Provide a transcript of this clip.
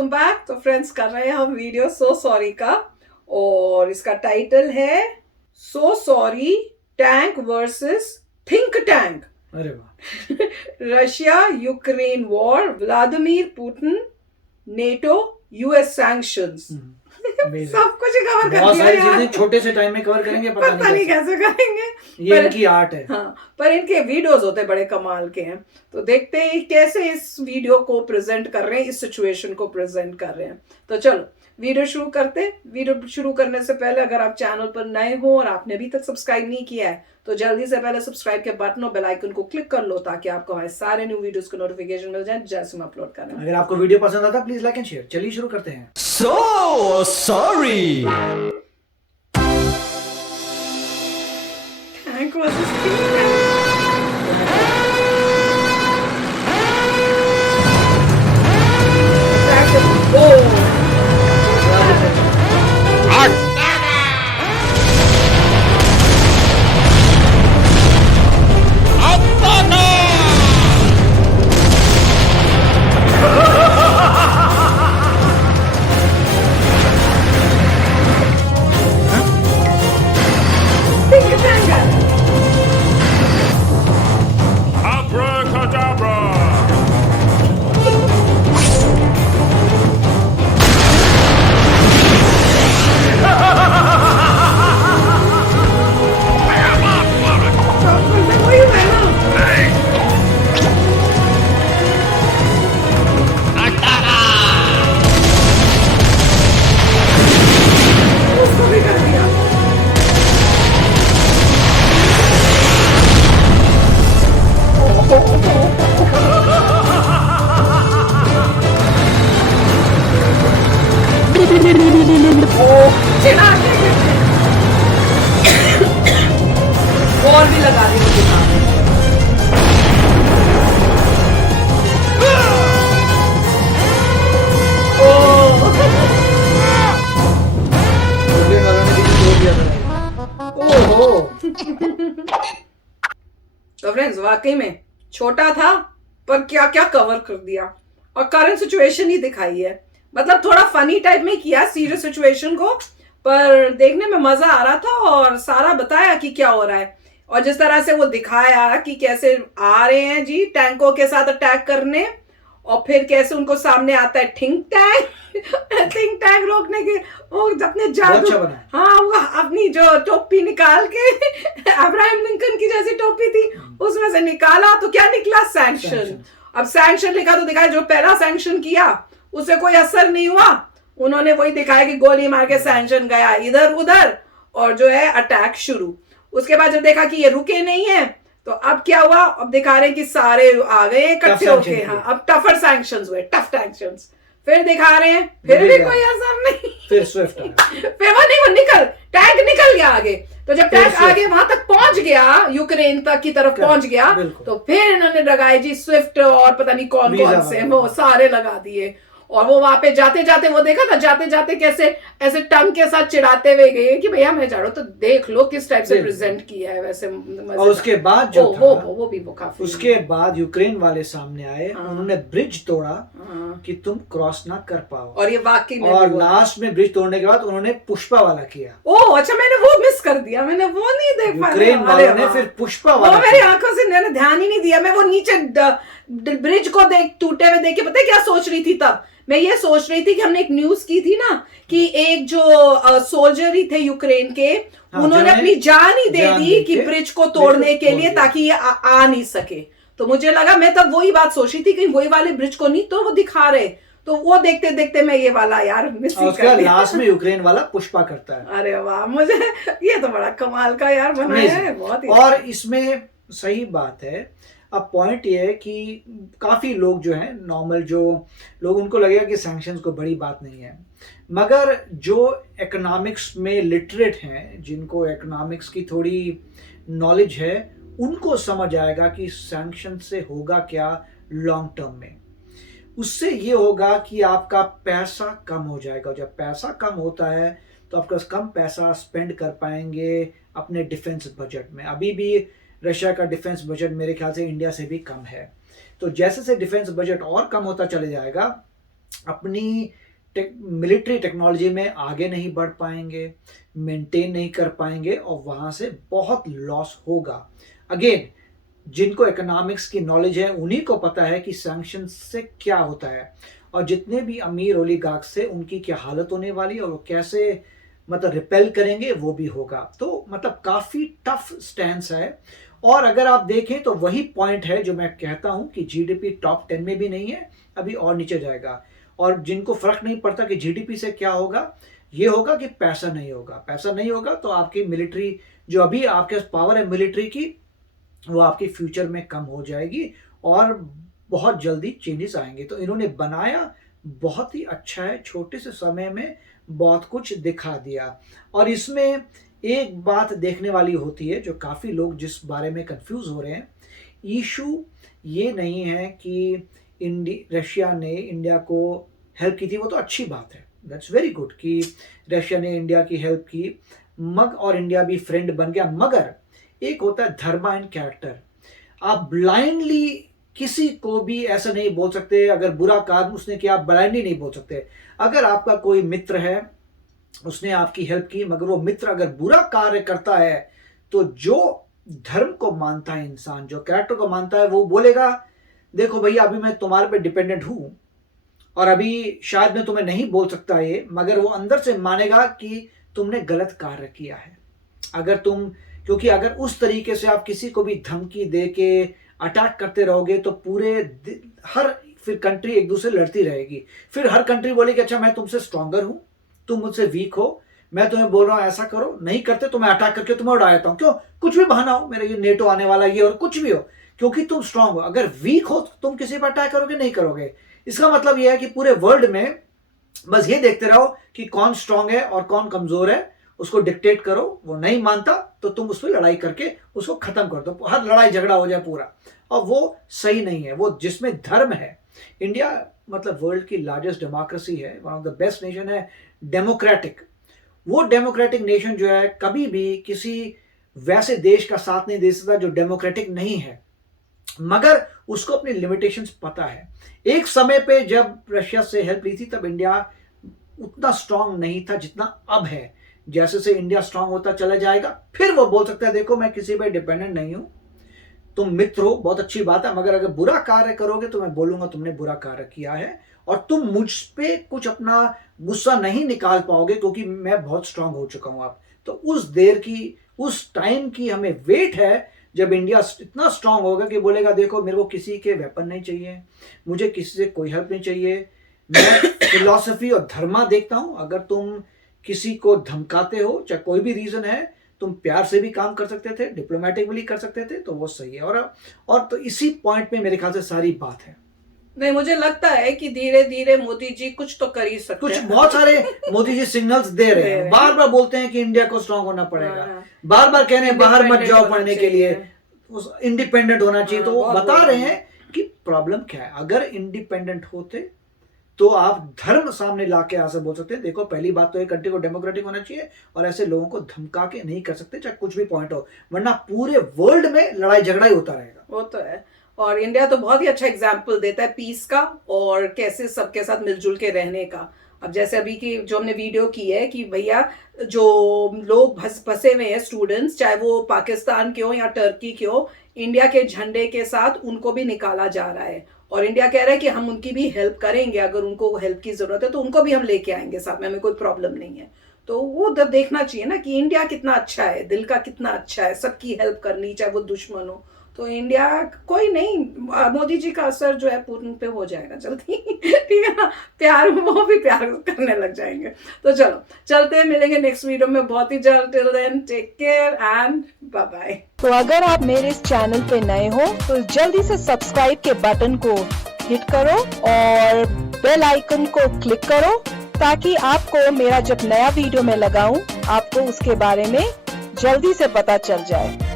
Welcome back. तो friends कर रहे हैं हम वीडियो सो सॉरी का, और इसका टाइटल है so sorry tank versus think tank. अरे वाह। Russia Ukraine war, Vladimir Putin, NATO, US sanctions. सब कुछ कवर कर बहुत दिया सारी यार। चीजें छोटे से टाइम में कवर करेंगे, पता नहीं कैसे करेंगे। ये इनकी आर्ट है। हाँ, पर इनके वीडियोस होते बड़े कमाल के हैं। तो देखते हैं कैसे इस वीडियो को प्रेजेंट कर रहे हैं, इस सिचुएशन को प्रेजेंट कर रहे हैं। तो चलो वीडियो शुरू करते। वीडियो शुरू करने से पहले अगर आप चैनल पर नए हो और आपने अभी तक सब्सक्राइब नहीं किया है तो जल्दी से पहले सब्सक्राइब के बटन और बेल आइकन को क्लिक कर लो ताकि आपको हमारे सारे न्यू वीडियोस के नोटिफिकेशन मिल जाए जैसे हम अपलोड करें। अगर आपको वीडियो पसंद आता प्लीज लाइक एंड शेयर। चलिए शुरू करते हैं। So sorry. Tank versus King Tank. Attack the ball. Abracadabra. और भी लगा दी मुझे तो फ्रेंड्स वाकई में छोटा था पर क्या क्या कवर कर दिया और करंट सिचुएशन ही दिखाई है। मतलब थोड़ा फनी टाइप में किया सीरियस सिचुएशन को, पर देखने में मजा आ रहा था और सारा बताया कि क्या हो रहा है और जिस तरह से वो दिखाया कि कैसे आ रहे हैं जी टैंकों के साथ अटैक करने और फिर कैसे उनको सामने आता है थिंक टैंक। थिंक टैंक रोकने के वो अपने जादू, हाँ वो अपनी जो टोपी निकाल के अब्राहम लिंकन की जैसी टोपी थी उसमें से निकाला तो क्या निकला, सैंक्शन। अब सैंक्शन लिखा तो दिखाया जो पहला सैंक्शन किया उसे कोई असर नहीं हुआ, उन्होंने वही दिखाया कि गोली मार के सैंक्शन गया इधर उधर और जो है अटैक शुरू। उसके बाद जब देखा कि ये रुके नहीं है तो अब क्या हुआ, अब दिखा रहे हैं कि सारे आ गए इकट्ठे होके। हाँ, अब टफर सैंक्शंस हुए, टफ सैंक्शंस। फिर दिखा रहे हैं फिर भी कोई असर नहीं। फिर स्विफ्ट फिर वो निकल टैंक निकल गया आगे। तो जब टैंक आगे वहां तक पहुंच गया, यूक्रेन तक की तरफ पहुंच गया तो फिर इन्होंने लगाए जी स्विफ्ट और पता नहीं कौन कौन से वो सारे लगा दिए। और वो वहां पे जाते जाते वो देखा था जाते जाते कैसे ऐसे टंग के साथ चिढ़ाते हुए गए कि भैया मैं जा रहा हूँ तो देख लो किस टाइप से प्रेजेंट किया है वैसे। और उसके बाद जो वो भी वो काफी, उसके बाद यूक्रेन वाले सामने आए, उन्होंने ब्रिज तोड़ा कि तुम क्रॉस ना कर पाओ। और ये वाकई में और लास्ट में ब्रिज तोड़ने के बाद उन्होंने पुष्पा वाला किया। ओह अच्छा, मैंने वो मिस कर दिया, मैंने वो नहीं देख पाया। यूक्रेन वालों ने फिर पुष्पा वाला, वो मेरी आंखों से मैंने ध्यान ही नहीं दिया। मैं वो नीचे ब्रिज को देख टूटे हुए देख के पता है क्या सोच रही थी तब, मैं ये सोच रही थी कि हमने एक न्यूज की थी ना कि एक जो सोल्जर ही थे यूक्रेन के, उन्होंने अपनी जान ही दे दी कि ब्रिज को तोड़ने के लिए ताकि ये आ नहीं सके। तो मुझे लगा, मैं तब वही बात सोच रही थी कि वही वाले ब्रिज को नहीं तो वो दिखा रहे, तो वो देखते देखते मैं ये वाला यार मिस कर दिया। लास्ट में यूक्रेन वाला पुष्पा करता है। अरे वाह, मुझे ये तो बड़ा कमाल का यार बनाया है, बहुत ही। और इसमें सही बात है। अब पॉइंट ये है कि काफ़ी लोग जो हैं नॉर्मल जो लोग, उनको लगेगा कि सैंक्शंस को बड़ी बात नहीं है, मगर जो इकोनॉमिक्स में लिटरेट हैं, जिनको इकोनॉमिक्स की थोड़ी नॉलेज है, उनको समझ आएगा कि सैंक्शन से होगा क्या लॉन्ग टर्म में। उससे ये होगा कि आपका पैसा कम हो जाएगा। जब पैसा कम होता है तो आपका कम पैसा स्पेंड कर पाएंगे अपने डिफेंस बजट में। अभी भी रशिया का डिफेंस बजट मेरे ख्याल से इंडिया से भी कम है। तो जैसे से डिफेंस बजट और कम होता चले जाएगा अपनी मिलिट्री टेक्नोलॉजी में आगे नहीं बढ़ पाएंगे, मेंटेन नहीं कर पाएंगे और वहाँ से बहुत लॉस होगा। अगेन, जिनको इकोनॉमिक्स की नॉलेज है उन्हीं को पता है कि सैंक्शन से क्या होता है और जितने भी अमीर ओलिगार्क्स से उनकी क्या हालत होने वाली और वो कैसे मतलब रिपेल करेंगे वो भी होगा। तो मतलब काफ़ी टफ स्टैंस है। और अगर आप देखें तो वही पॉइंट है जो मैं कहता हूं कि जीडीपी टॉप 10 में भी नहीं है, अभी और नीचे जाएगा। और जिनको फर्क नहीं पड़ता कि जीडीपी से क्या होगा, ये होगा कि पैसा नहीं होगा। पैसा नहीं होगा तो आपकी मिलिट्री, जो अभी आपके पास पावर है मिलिट्री की, वो आपके फ्यूचर में कम हो जाएगी और बहुत जल्दी चेंजेस आएंगे। तो इन्होंने बनाया बहुत ही अच्छा है, छोटे से समय में बहुत कुछ दिखा दिया। और इसमें एक बात देखने वाली होती है जो काफ़ी लोग जिस बारे में कंफ्यूज हो रहे हैं, इशू ये नहीं है कि रशिया ने इंडिया को हेल्प की थी, वो तो अच्छी बात है, दैट्स वेरी गुड कि रशिया ने इंडिया की हेल्प की, और इंडिया भी फ्रेंड बन गया। मगर एक होता है धर्म एंड कैरेक्टर। आप ब्लाइंडली किसी को भी ऐसा नहीं बोल सकते, अगर बुरा काम उसने किया आप ब्लाइंडली नहीं बोल सकते। अगर आपका कोई मित्र है, उसने आपकी हेल्प की, मगर वो मित्र अगर बुरा कार्य करता है तो जो धर्म को मानता है इंसान, जो कैरेक्टर को मानता है, वो बोलेगा देखो भैया अभी मैं तुम्हारे पे डिपेंडेंट हूं और अभी शायद मैं तुम्हें नहीं बोल सकता ये, मगर वो अंदर से मानेगा कि तुमने गलत कार्य किया है। क्योंकि अगर उस तरीके से आप किसी को भी धमकी दे के अटैक करते रहोगे तो फिर कंट्री एक दूसरे लड़ती रहेगी। फिर हर कंट्री बोलेगी अच्छा मैं तुमसे स्ट्रॉन्गर हूं, तुम मुझसे वीक हो, मैं तुम्हें बोल रहा हूं ऐसा करो, नहीं करते तो मैं अटैक करके तुम्हें उड़ा देता हूं। क्यों? कुछ भी बहाना हो, मेरा ये नेटो आने वाला ये और कुछ भी हो, क्योंकि तुम स्ट्रांग हो। अगर वीक हो तो तुम किसी पर अटैक करोगे? नहीं करोगे। इसका मतलब यह है कि पूरे वर्ल्ड में बस ये देखते रहो कि कौन स्ट्रांग है और कौन कमजोर है, उसको डिक्टेट करो। वो नहीं मानता तो तुम उस पर लड़ाई करके उसको खत्म कर दो, हर लड़ाई झगड़ा हो जाए पूरा। और वो सही नहीं है। वो जिसमें धर्म है, इंडिया मतलब वर्ल्ड की लार्जेस्ट डेमोक्रेसी है, one of the best nation है, डेमोक्रेटिक। वो डेमोक्रेटिक नेशन जो है कभी भी किसी वैसे देश का साथ नहीं दे सकता जो डेमोक्रेटिक नहीं है, मगर उसको अपनी लिमिटेशंस पता है। एक समय पे जब रशिया से हेल्प ली थी तब इंडिया उतना स्ट्रांग नहीं था जितना अब है। जैसे से इंडिया स्ट्रांग होता चला जाएगा फिर वो बोल सकता है देखो मैं किसी पे डिपेंडेंट नहीं हूं, तुम मित्र हो, बहुत अच्छी बात है, मगर अगर बुरा कार्य करोगे तो मैं बोलूंगा तुमने बुरा कार्य किया है और तुम मुझ पे कुछ अपना गुस्सा नहीं निकाल पाओगे क्योंकि मैं बहुत स्ट्रांग हो चुका हूं। आप तो उस टाइम की हमें वेट है जब इंडिया इतना स्ट्रांग होगा कि बोलेगा देखो मेरे को किसी के वेपन नहीं चाहिए, मुझे किसी से कोई हेल्प नहीं चाहिए, मैं फिलॉसफी और धर्मा देखता हूं। अगर तुम किसी को धमकाते हो, चाहे कोई भी रीजन है, तुम प्यार से भी काम कर सकते थे, डिप्लोमेटिकली कर सकते थे, तो वो सही है। और तो इसी पॉइंट में मेरे ख्याल से सारी बात है। नहीं, मुझे लगता है कि धीरे धीरे मोदी जी कुछ तो कर ही सकते कुछ हैं। बहुत सारे मोदी जी सिग्नल्स दे रहे हैं, बार बार बोलते हैं कि इंडिया को स्ट्रांग होना पड़ेगा, बार बार कह रहे हैं बाहर मत जाओ पढ़ने के लिए, इंडिपेंडेंट होना चाहिए। तो वो बता रहे हैं कि प्रॉब्लम क्या है। अगर इंडिपेंडेंट होते तो आप धर्म सामने लाके आ से बोल सकते हैं देखो पहली बात तो एक कंट्री को डेमोक्रेटिक होना चाहिए और ऐसे लोगों को धमका के नहीं कर सकते चाहे कुछ भी पॉइंट हो, वरना पूरे वर्ल्ड में लड़ाई झगड़ा ही होता रहेगा। वो तो है। और इंडिया तो बहुत ही अच्छा एग्जाम्पल देता है पीस का और कैसे सबके साथ मिलजुल के रहने का। अब जैसे अभी की जो हमने वीडियो की है कि भैया जो लोग फंसे हुए हैं स्टूडेंट्स, चाहे वो पाकिस्तान के हो या टर्की के हो, इंडिया के झंडे के साथ उनको भी निकाला जा रहा है और इंडिया कह रहा है कि हम उनकी भी हेल्प करेंगे, अगर उनको हेल्प की जरूरत है तो उनको भी हम लेके आएंगे साथ में, हमें कोई प्रॉब्लम नहीं है। तो वो देखना चाहिए ना कि इंडिया कितना अच्छा है, दिल का कितना अच्छा है, सबकी हेल्प करनी, चाहे वो दुश्मन हो। तो इंडिया कोई नहीं, मोदी जी का असर जो है पूर्ण पे हो जाएगा जल्दी, ठीक है ना, प्यार वो भी प्यार करने लग जाएंगे। तो चलो चलते हैं, मिलेंगे नेक्स्ट वीडियो में बहुत ही जल्द। Till then take care and bye bye. तो अगर आप मेरे इस चैनल पे नए हो तो जल्दी से सब्सक्राइब के बटन को हिट करो और बेल आइकन को क्लिक करो ताकि आपको मेरा जब नया वीडियो मैं लगाऊं आपको उसके बारे में जल्दी से पता चल जाए।